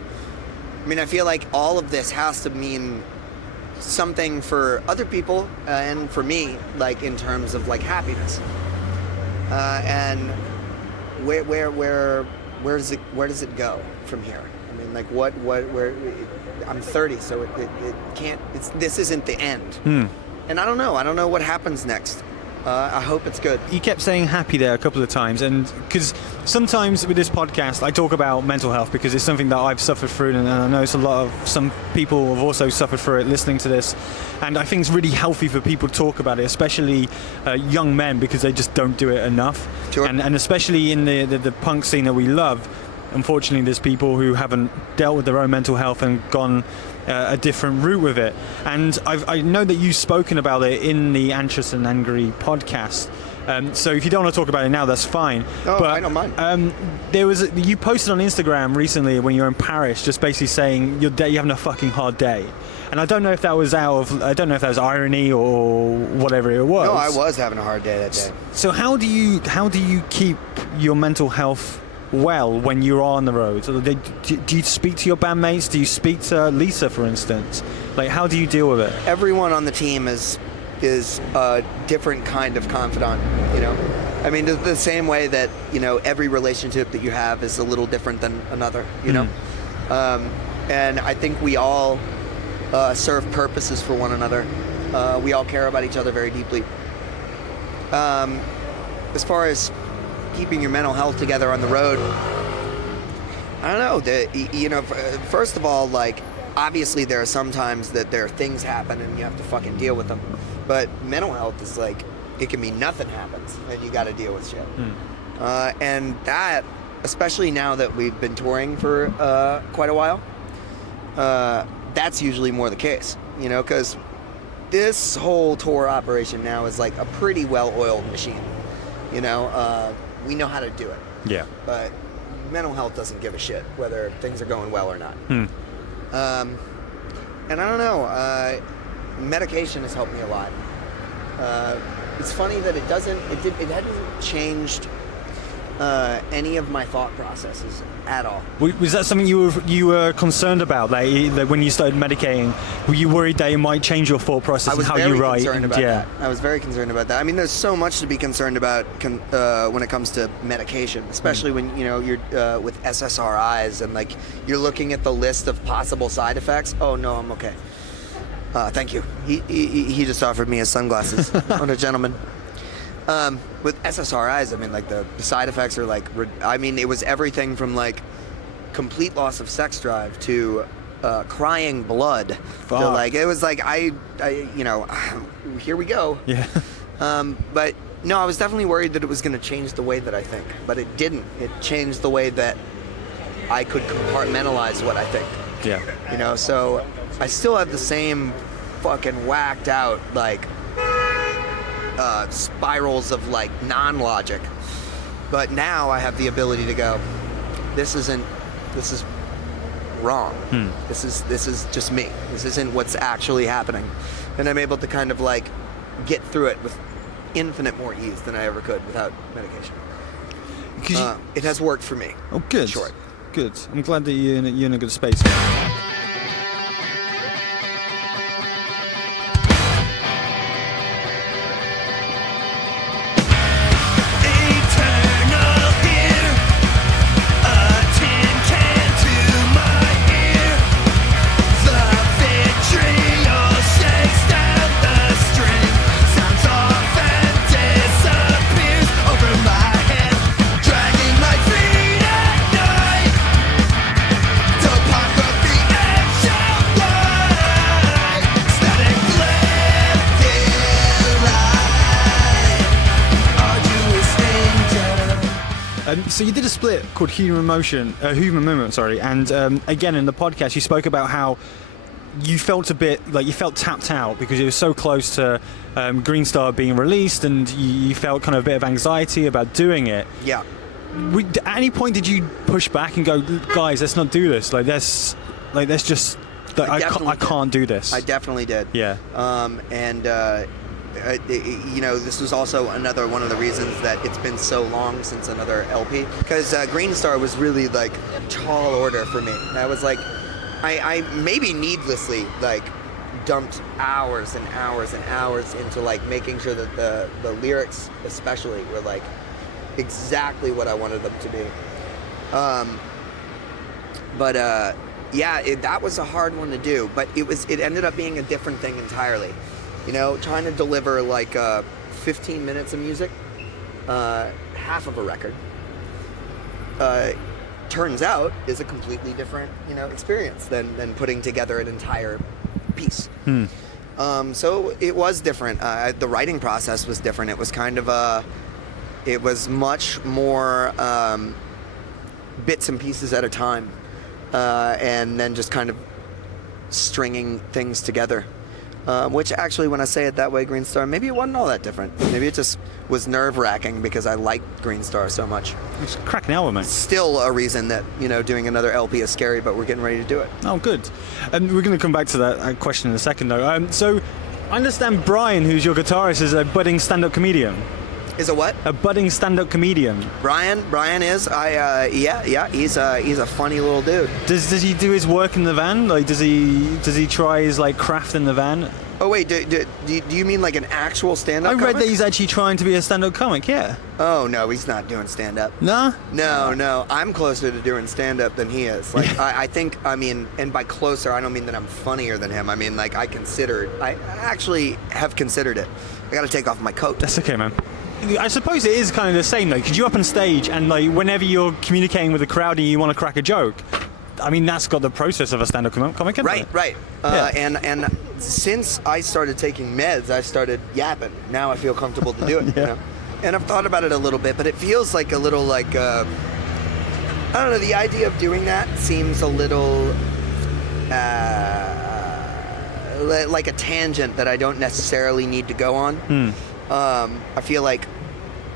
mean, I feel like all of this has to mean something for other people and for me, like, in terms of, like, happiness. And where does it go from here? I mean, like where? I'm 30, so it can't. This isn't the end. And I don't know. I don't know what happens next. I hope it's good. You kept saying happy there a couple of times, and because sometimes with this podcast I talk about mental health because it's something that I've suffered through, and I know it's some people have also suffered through it listening to this, and I think it's really healthy for people to talk about it, especially young men, because they just don't do it enough. Sure. And especially in the punk scene that we love, unfortunately there's people who haven't dealt with their own mental health and gone a different route with it. And I know that you've spoken about it in the Anxious and Angry podcast. So if you don't want to talk about it now, that's fine. Oh, but, I don't mind. You posted on Instagram recently when you were in Paris, just basically saying you're having a fucking hard day. And I don't know if that was irony or whatever it was. No, I was having a hard day that day. So how do you keep your mental health well when you're on the road? So do you speak to your bandmates? Do you speak to Lisa, for instance? Like, how do you deal with it? Everyone on the team is a different kind of confidant, you know? I mean, the same way that, you know, every relationship that you have is a little different than another, you know? And I think we all serve purposes for one another. We all care about each other very deeply. As far as keeping your mental health together on the road, I don't know. First of all, like, obviously there are some times that there are things happen and you have to fucking deal with them. But mental health is like, it can mean nothing happens and you got to deal with shit. And that, especially now that we've been touring for quite a while, that's usually more the case, you know, because this whole tour operation now is like a pretty well-oiled machine, you know. We know how to do it. Yeah. But mental health doesn't give a shit whether things are going well or not. And I don't know. Medication has helped me a lot. It's funny that it hadn't changed any of my thought processes at all. Was that something you were concerned about? Like when you started medicating, were you worried that it might change your thought process and how you write? I was very concerned about that. I mean, there's so much to be concerned about when it comes to medication, especially when, you know, you're with SSRIs and like you're looking at the list of possible side effects. Oh no, I'm okay. Thank you. He just offered me his sunglasses. What a gentleman. With SSRIs, I mean, like the side effects are like, I mean, it was everything from like complete loss of sex drive to crying blood. Fuck. To, like, it was like, I you know, here we go. Yeah. But no, I was definitely worried that it was going to change the way that I think, but it didn't. It changed the way that I could compartmentalize what I think. Yeah. You know, so I still have the same fucking whacked out, like, spirals of like non-logic, but now I have the ability to go, this is wrong. This is just me. This isn't what's actually happening, and I'm able to kind of like get through it with infinite more ease than I ever could without medication. It has worked for me. Oh, good. Short. Good. I'm glad that you're in a good space. So you did a split called Human Movement, and again in the podcast you spoke about how you felt a bit like you felt tapped out because it was so close to Green Star being released, and you felt kind of a bit of anxiety about doing it. Yeah. At any point did you push back and go, guys, let's not do this? Let's just. I can't do this. I definitely did. Yeah. You know, this was also another one of the reasons that it's been so long since another LP, because Green Star was really like tall order for me. I was like, I maybe needlessly like dumped hours and hours and hours into like making sure that the lyrics especially were like exactly what I wanted them to be. That was a hard one to do, but it ended up being a different thing entirely. You know, trying to deliver like 15 minutes of music, half of a record, turns out is a completely different, experience than putting together an entire piece. So it was different. The writing process was different. It was kind of it was much more bits and pieces at a time, and then just kind of stringing things together. Which actually, when I say it that way, Green Star, maybe it wasn't all that different. Maybe it just was nerve-wracking because I liked Green Star so much. It's a cracking album, mate. Still a reason that, doing another LP is scary, but we're getting ready to do it. Oh, good. And we're going to come back to that question in a second, though. So I understand Brian, who's your guitarist, is a budding stand-up comedian. Is a what? A budding stand-up comedian. Brian is. He's a funny little dude. Does he do his work in the van? Like, does he try his craft in the van? Oh wait, do you mean like an actual stand-up? I read comic? that he's actually trying to be a stand-up comic. Yeah. Oh no, he's not doing stand-up. Nah? No. I'm closer to doing stand-up than he is. Like, I think, and by closer, I don't mean that I'm funnier than him. I mean, like, I actually have considered it. I got to take off my coat. That's okay, man. I suppose it is kind of the same, though, because you're up on stage and, whenever you're communicating with the crowd and you want to crack a joke, I mean, that's got the process of a stand-up comic, isn't it? Right. And since I started taking meds, I started yapping. Now I feel comfortable to do it, And I've thought about it a little bit, but it feels like a little I don't know, the idea of doing that seems a little like a tangent that I don't necessarily need to go on. I feel like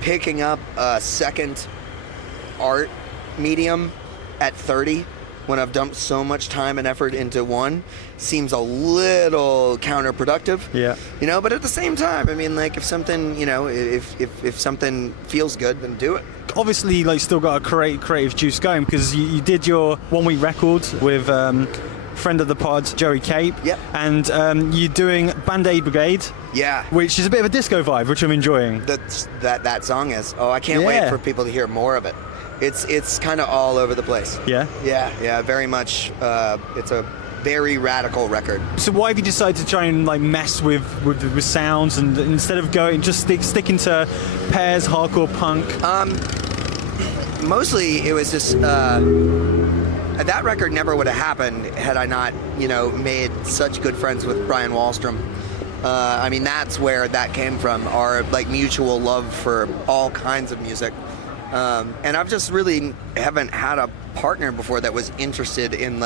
picking up a second art medium at 30 when I've dumped so much time and effort into one seems a little counterproductive. Yeah. But at the same time, I mean, like, if something, if something feels good, then do it. Obviously, still got a creative juice going because you did your 1 week record with friend of the pod, Joey Cape. Yep. And you're doing Bandaid Brigade. Yeah. Which is a bit of a disco vibe, which I'm enjoying. That song is. Oh, I can't wait for people to hear more of it. It's kind of all over the place. Yeah? Yeah, very much. It's a very radical record. So why have you decided to try and mess with sounds and instead of going just sticking to Pears, hardcore punk? Mostly it was just that record never would have happened had I not made such good friends with Brian Wallstrom. I mean, that's where that came from, our mutual love for all kinds of music. And I've just really haven't had a partner before that was interested in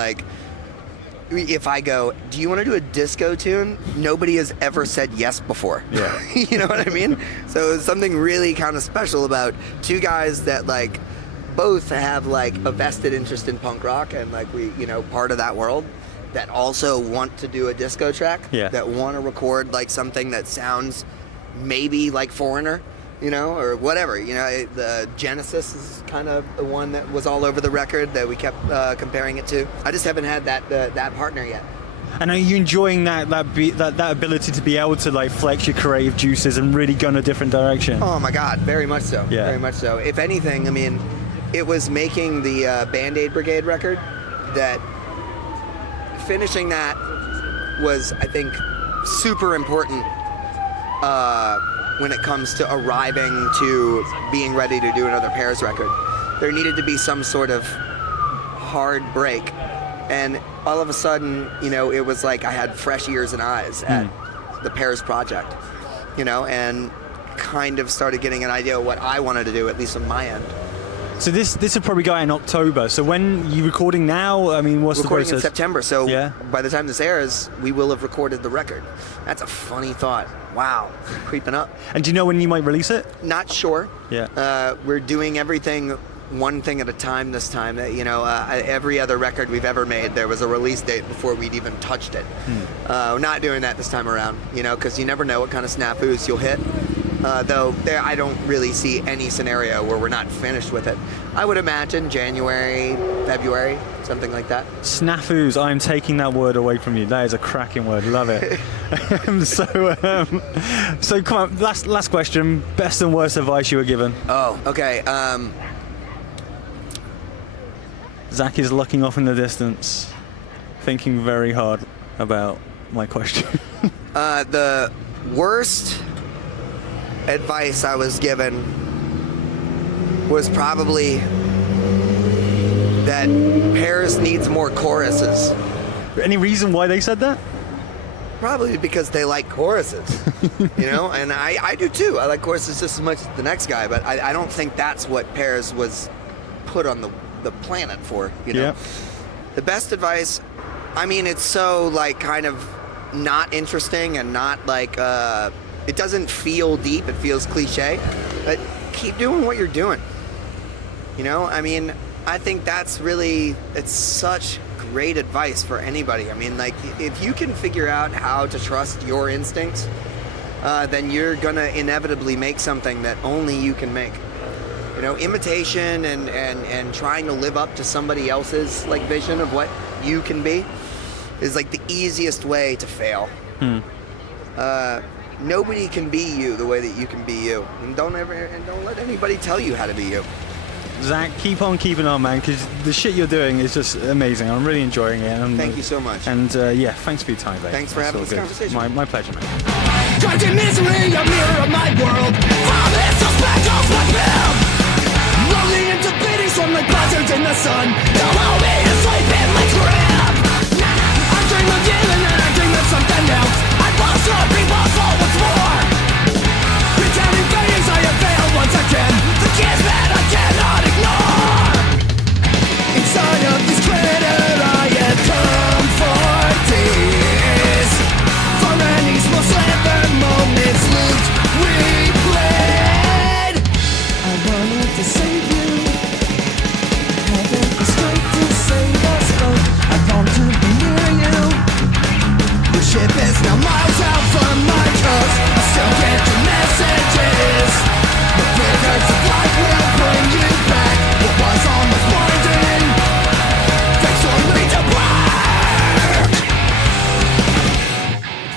if I go, do you want to do a disco tune? Nobody has ever said yes before. Yeah. You know what I mean? So it's something really kind of special about two guys that both have a vested interest in punk rock and we part of that world that also want to do a disco track. Yeah. That want to record something that sounds maybe like Foreigner. Or whatever. The Genesis is kind of the one that was all over the record that we kept comparing it to. I just haven't had that partner yet. And are you enjoying that ability to be able to flex your creative juices and really go in a different direction? Oh my God, very much so. Yeah. Very much so. If anything, I mean, it was making the Bandaid Brigade record that finishing that was, I think, super important. When it comes to arriving to being ready to do another Pears record. There needed to be some sort of hard break. And all of a sudden, it was like I had fresh ears and eyes at the Pears project, and kind of started getting an idea of what I wanted to do, at least on my end. So this will probably go out in October. So when you recording now? I mean, what's recording the process? In September. So yeah. By the time this airs, we will have recorded the record. That's a funny thought. Wow, creeping up. And do you know when you might release it? Not sure. Yeah. We're doing everything one thing at a time this time. Every other record we've ever made, there was a release date before we'd even touched it. We're not doing that this time around, because you never know what kind of snafus you'll hit. Though I don't really see any scenario where we're not finished with it. I would imagine January, February, something like that. Snafus, I'm taking that word away from you. That is a cracking word. Love it. So come on, last question. Best and worst advice you were given? Oh, okay. Zach is looking off in the distance, thinking very hard about my question. The worst advice I was given was probably that Pears needs more choruses. Any reason why they said that? Probably because they like choruses, and I do too. I like choruses just as much as the next guy, but I don't think that's what Pears was put on the planet for, Yeah. The best advice, it's so kind of not interesting and not it doesn't feel deep, it feels cliche, but keep doing what you're doing. I think that's really, it's such great advice for anybody. If you can figure out how to trust your instincts, then you're gonna inevitably make something that only you can make. Imitation and trying to live up to somebody else's vision of what you can be is the easiest way to fail. Nobody can be you the way that you can be you, and don't let anybody tell you how to be you. Zach, keep on keeping on, man, because the shit you're doing is just amazing. I'm really enjoying it. Thank you so much. And thanks for your time, babe. Thanks for having this conversation. My pleasure, man. Trapped in misery, a mirror of my world. From this suspect my film. Lonely into bleeding, swim like buzzards in the sun. Don't hold me to sleep in my crib. I dream of you and then I dream of something else. I lost your people, so what's more? Pretending failures, I have failed once again. The kiss that I cannot ignore. Inside of this crater, I have come for tears. For any small slither moments looped, we bled. I wanted to save you. Haven't the strength to save us both. I long to be near you. The ship is now miles out from my coast. I still get your messages. The flickers of light will bring you back. What was almost blinding, takes only to black.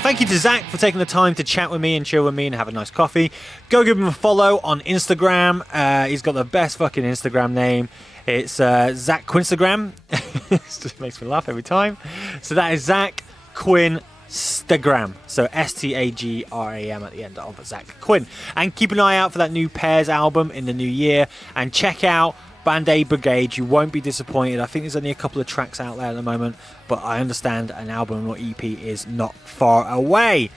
Thank you to Zach for taking the time to chat with me and chill with me and have a nice coffee. Go give him a follow on Instagram. He's got the best fucking Instagram name. It's Zach Quinstagram. It just makes me laugh every time. So that is Zach Quinn Stagram. So Stagram at the end of Zach Quinn. And keep an eye out for that new Pears album in the new year. And check out Bandaid Brigade. You won't be disappointed. I think there's only a couple of tracks out there at the moment, but I understand an album or EP is not far away.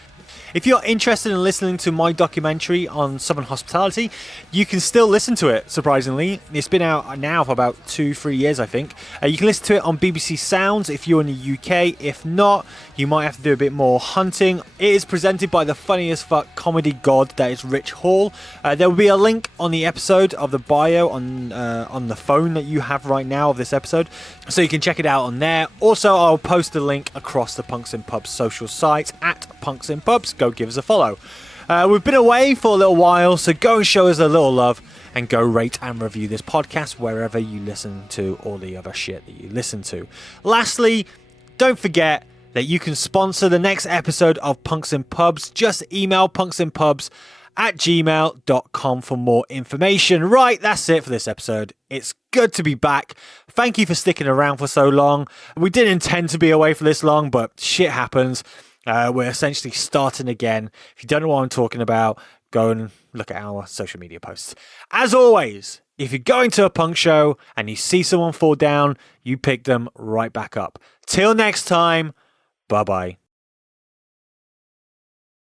If you're interested in listening to my documentary on Southern hospitality, you can still listen to it, surprisingly. It's been out now for about 2-3 years, I think. You can listen to it on BBC Sounds if you're in the UK. If not, you might have to do a bit more hunting. It is presented by the funniest fuck comedy god that is Rich Hall. There will be a link on the episode of the bio on the phone that you have right now of this episode, so you can check it out on there. Also, I'll post a link across the Punks and Pubs social sites at Punks and Pubs. Go give us a follow. We've been away for a little while, so go and show us a little love and go rate and review this podcast wherever you listen to all the other shit that you listen to. Lastly, don't forget that you can sponsor the next episode of Punks and Pubs. Just email punksandpubs@gmail.com for more information. Right, that's it for this episode. It's good to be back. Thank you for sticking around for so long. We didn't intend to be away for this long, but shit happens. We're essentially starting again. If you don't know what I'm talking about, go and look at our social media posts. As always, if you're going to a punk show and you see someone fall down, you pick them right back up. Till next time, bye-bye.